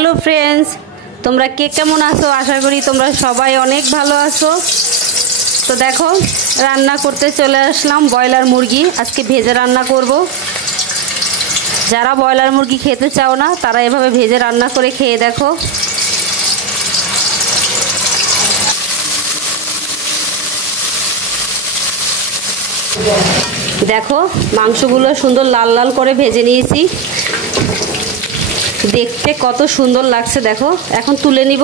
Hello friends, তোমরা কে কেমন আছো? আশা করি তোমরা সবাই অনেক ভালো আছো। তো দেখো, রান্না করতে চলে আসলাম ব্রয়লার মুরগি। আজকে ভেজে রান্না করব। যারা ব্রয়লার মুরগি খেতে চাও না তারা এভাবে ভেজে রান্না করে খেয়ে দেখো। দেখো, মাংসগুলো সুন্দর লাল লাল করে ভেজে নিয়েছি। দেখতে কত সুন্দর লাগছে দেখো। এখন তুলে নিব,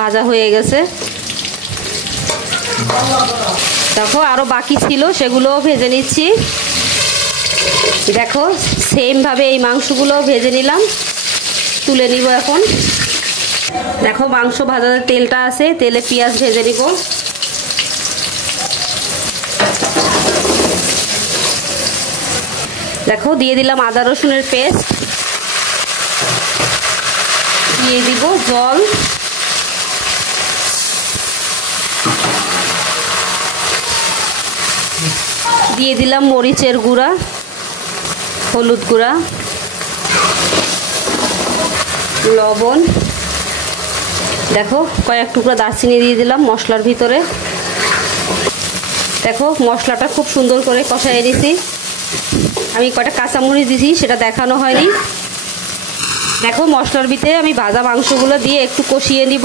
ভাজা হয়ে গেছে। দেখো, আরও বাকি ছিল, সেগুলোও ভেজে নিচ্ছি। দেখো, সেমভাবে এই মাংসগুলোও ভেজে নিলাম, তুলে নিব এখন। দেখো, মাংস ভাজার তেলটা আছে, তেলে পেঁয়াজ ভেজে নিব। দেখো, দিয়ে দিলাম আদা রসুনের পেস্ট, দিয়ে দিব জল, দিয়ে দিলাম মরিচের গুঁড়া, হলুদ গুঁড়া, লবণ। দেখো, কয়েক টুকরা দারচিনি দিয়ে দিলাম মশলার ভিতরে। দেখো, মশলাটা খুব সুন্দর করে কষাই নিয়েছি। আমি কয়টা কাঁচামরিচ দিয়েছি, সেটা দেখানো হয়নি। দেখো, মশলার ভিতরে আমি ভাজা মাংসগুলো দিয়ে একটু কষিয়ে নিব।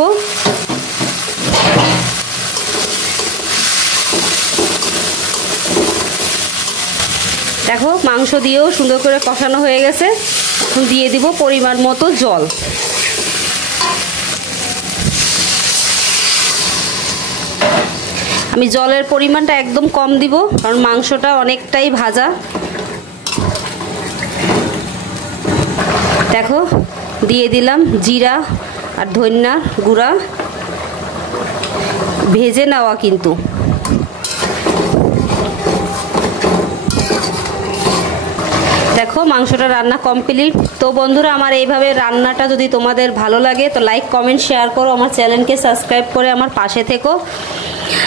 দেখো, মাংস দিয়েও সুন্দর করে কষানো হয়ে গেছে। এখন দিয়ে দিব পরিমাণ মতো জল। আমি জলের পরিমাণটা একদম কম দিব, কারণ মাংসটা অনেকটাই ভাজা। দেখো, দিয়ে দিলাম জিরা আর ধনিয়ার গুঁড়া, ভেজে নেওয়া কিন্তু। দেখো, মাংসটা রান্না কমপ্লিট। তো বন্ধুরা, আমার এইভাবে রান্নাটা যদি তোমাদের ভালো লাগে তো লাইক কমেন্ট শেয়ার করো, আমার চ্যানেলকে সাবস্ক্রাইব করে আমার পাশে থেকো।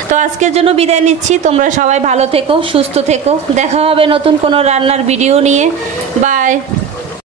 তো আজকের জন্য বিদায় নিচ্ছি। তোমরা সবাই ভালো থেকো, সুস্থ থেকো। দেখা হবে নতুন কোনো রান্নার ভিডিও নিয়ে। বাই।